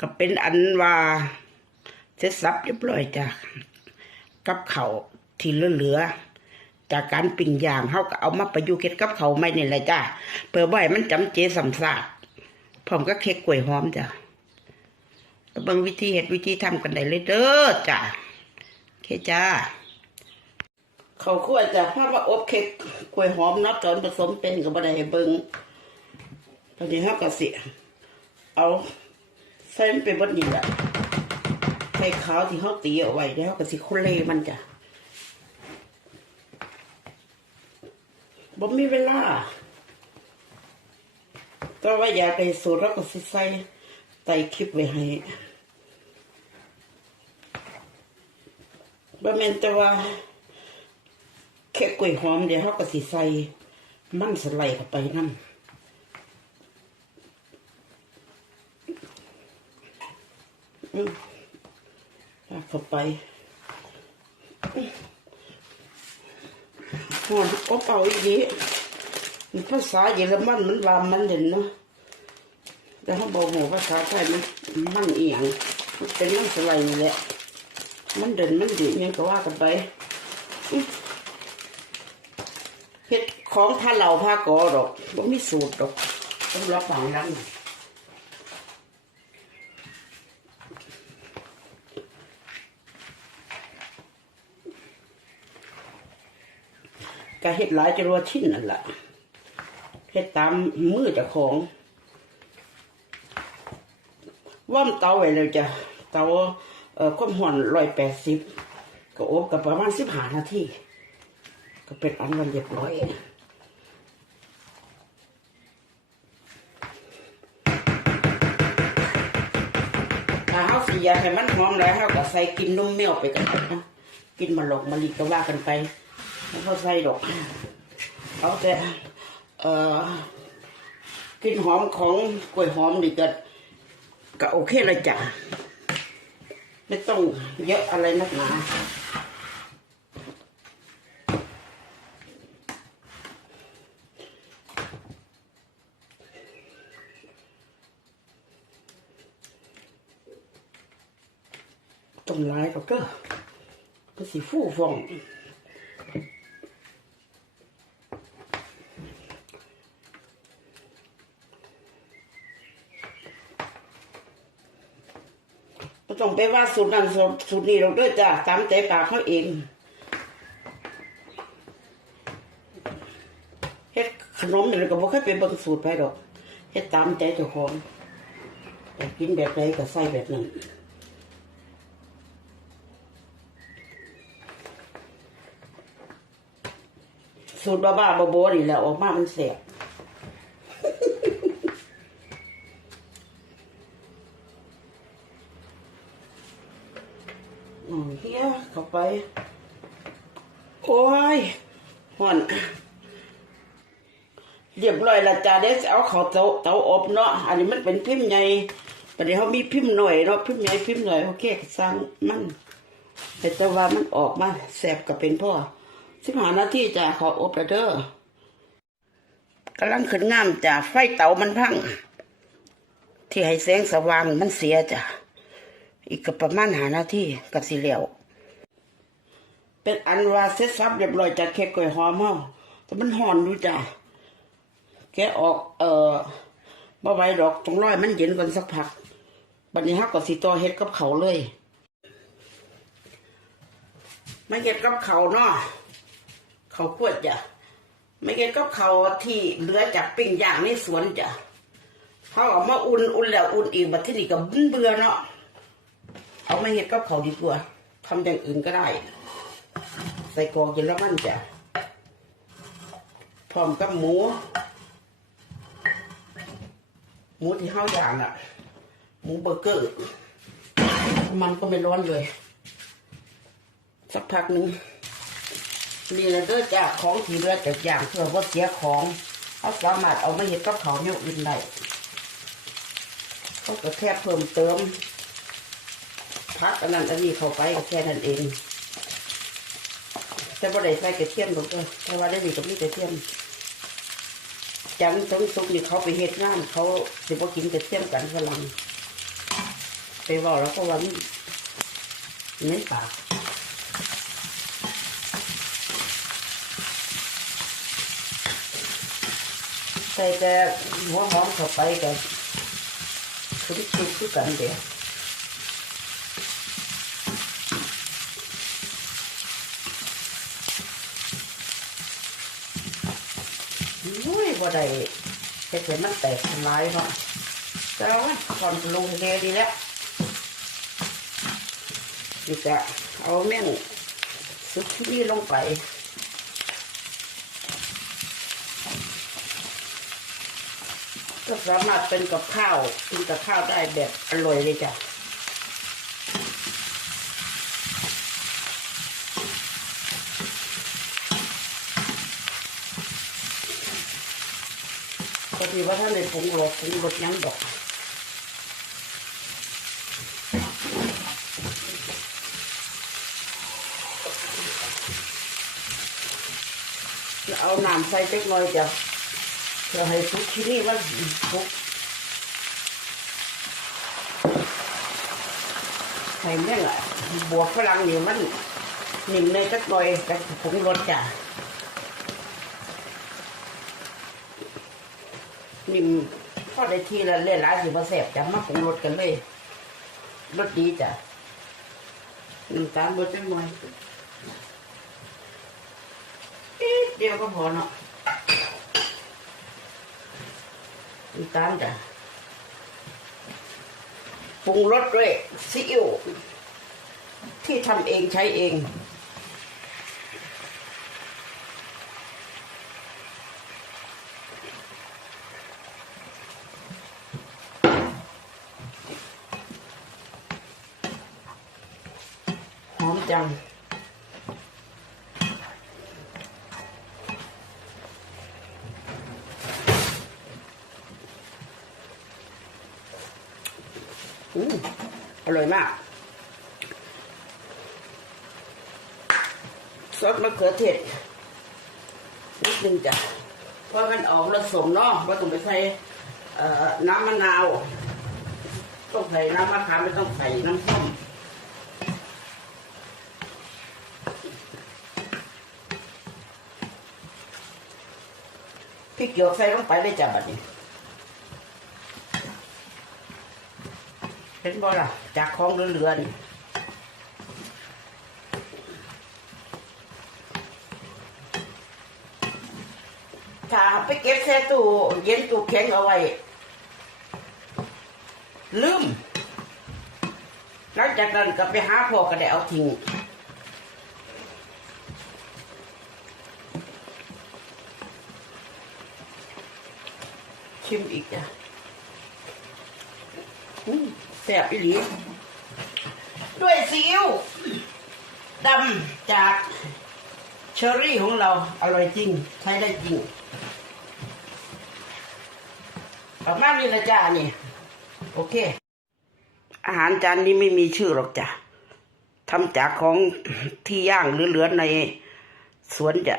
ก็เป็นอันว่าเสร็จสับเรียบร้อยจ้ะกับเขาที่เหลือจากการปิ้งย่างเฮาก็เอามาประยุกต์เฮ็ดกับเขาไม่นี่แหละจ้ะเพื่อบ่ให้มันจำเจสำซากพร้อมกับเค้กกล้วยหอมจ้ะก็เบิ่งวิธีเฮ็ดวิธีทำกันได้เลยเด้อจ้ะเคจ้าเขาวคั่วจ้ะเพราะว่าอบเค้กกล้วยหอมนับตอนผสมเป็นก็บ่ได้ให้เบิ่งตอนนี้เฮาก็สิเอา ใส่มันไปเบดนี่แหละไข่ขาวที่เขาตีเอาไว้แล้วก็สิคนเลมันจ้ะบ่มีเวลาแต่ว่าอยากได้สูตรแล้วก็สิใส่ใส่คลิปไว้ให้บ่แม่นแต่ว่าแค่กล้วยหอมเดี๋ยวเขาก็สิใส่มันสไลด์เข้าไปนำ ลากเข้า ไปหอนก็เป่าอีกทีมันภาษาเยอรมันมันวามมันเด่นเนาะแต่เขาบอกหมูภาษาไทยมันมันเอียงมันเป็นมันสไลด์นี่แหละมันเด่นมันดียังก็ว่ากันไปเฮ็ดของพาเหล่าพากอดอกบ่มีสูตรดอกต้องรอฝังรัง ก็เฮ็ดหลายจะรัวชิ้นนั่นแหละเฮ็ดตามมือเจ้าของว่ามเตาไว้เลยจ้ะเตาเอ่อความห่อนร้อยแปดสิบก็อบกับประมาณสิบห้านาทีก็เป็นอันวันเรียบร้อยถ้าเฮาสิอยากให้มันหอมแล้วเฮาก็ใส่กินนมแมวไปกันนะกินมะลอกมะลิก็ว่ากันไป ไม่เขาใส่ดอกเอาแต่เอ่อกินหอมของกล้วยหอมนี่ก็ก็โอเคเลยจ้ะไม่ต้องเยอะอะไรนักหนาต้องร้ายดอกเด้อก็สิฟู่ฟอง ต้องไปว่าสูตรนั้นสูตรสูตรนี้เราด้วยจ้ะตามใจปากเขาเองเฮ็ดขนมเนี่เราก็บ่เคยไปเบิ่งสูตรไปดอกเฮ็ดตามใจเจ้าของอยากกินแบบใดก็ใส่แบบนั้นสูตรบ้าๆบอๆนี่แหละออกมามันแสบ เฮียเข้าไป โอ้ยห่อนเรียบร้อยละจ้าเด็กเอาเขาเตาเตาอบเนาะอันนี้มันเป็นพิมพ์ใหญ่แต่เดี๋ยวเขามีพิมพ์หน่อยเนาะพิมพ์ใหญ่พิมพ์หน่อยโอเคก็สร้างมันแต่ว่ามันออกมาแสบกับเป็นพ่อสิบหานาทีจ้าขออบแล้วเด้อกำลังขึ้นงามจ้าไฟเตามันพัง ที่ให้แสงสว่างมันเสียจ้ะ อีกก็ประมาณหานาทีก็สิเหลวเป็นอันว่าเสร็จสับเรียบร้อยจากเค้กกล้วยหอมเฮาแต่มันหอนอยู่จ้ะแกออก เอ่อบ่ไหวดอกต้องร้อยมันเย็นก่อนสักพักบัดนี้ฮักก็สิต่อเฮ็ดกับเขาเลยมาเฮ็ดกับเขาเนาะเขาวกล้วยจ้ะไม่เฮ็ดกับเขาที่เหลือจากปิ้งย่างในสวนจ้ะเขาเอามาอุ่นอุ่นแล้วอุ่นอีกบัดที่นี่ก็เบื่อเนาะ เอามาเห็ดกับเขาดีกว่าทำอย่างอื่นก็ได้ ใส่กอกเยอรมันจ้ะพร้อมกับหมู หมูที่เฮาอย่างอะหมูเบอร์เกอร์ มันก็ไม่ร้อนเลย สักพักหนึ่งนี่และเด้อจ้ะของที่เลือจากอย่างเพื่อว่าเสียของเขาสามารถเอามาเห็ดกับเขาเนี่ยอื่นได้เขาก็แค่เพิ่มเติม พักอันนั้นอันนี้เข้าไปก็แค่นั้นเองแต่ว่าได้ใส่กระเทียมลงไปแต่ว่าได้ดีก็มีกระเทียมจันทร์ถึงสุกนี่เขาไปเฮ็ดงานเขาสิบ่กินกระเทียมกันฝรั่งไปบอกแล้วก็ว่ามันเหม็นปากใส่แต่หัวหอมเข้าไปกับคือคือคือกันเดียว อุ้ยบ่ได้เฮ็ดให้มันแตกทลายเนาะแต่ว่าก่อนลงทะเลดีแล้วนี่จะเอาแม่งซุปนี่ลงไปก็สามารถเป็นกับข้าวกินกับข้าวได้แบบอร่อยเลยจ้ะ พอดีว่าท่านในปรุงรสปรุงรสยังดอกเอาน้ำใส่เล็กน้อยจ้ะเราให้ซุกที่นี่มันซุกให้แม่งอะบวกพลังนี่มันนิ่มในจักหน่อยแต่ผงรสจ้ะ นิ่มพอได้ทีละเล่นหลายสิมาแสบจะมาผงรสกันเลยรสดีจ้ะน้ำตาลบดจังหน่อยเดียวก็พอเนาะน้ำตาลจ้ะปรุงรสด้วยซีอิ๊วที่ทำเองใช้เอง จังอืมอร่อยมาก ซอสมะเขือเทศนิดนึงจ้ะเพราะมันออกรสสมเนาะว่าต้องไปใส่น้ำมะนาว ต้องใส่น้ำมะขามไม่ต้องใส่น้ำส้ม ริกหยวกใส่ลงไปเลยจ้ะบัดนี้ เห็นบ่ล่ะ จากของเรือๆนี่ถ้าไปเก็บแช่ตู้เย็นตู้แข็งเอาไว้ ลืม หลังจากนั้นก็ไปหาพ่อก็ได้เอาทิ้ง ชิมอีกจ้ะแซ่บอีหลีด้วยซีอิ๊วดำจากเชอรี่ของเราอร่อยจริง ใช้ได้จริงประมาณนี้ละจ้านี่ โอเค อาหารจานนี้ไม่มีชื่อหรอกจ้ะทำจากของที่ย่างหรือเหลือในสวนจ้ะ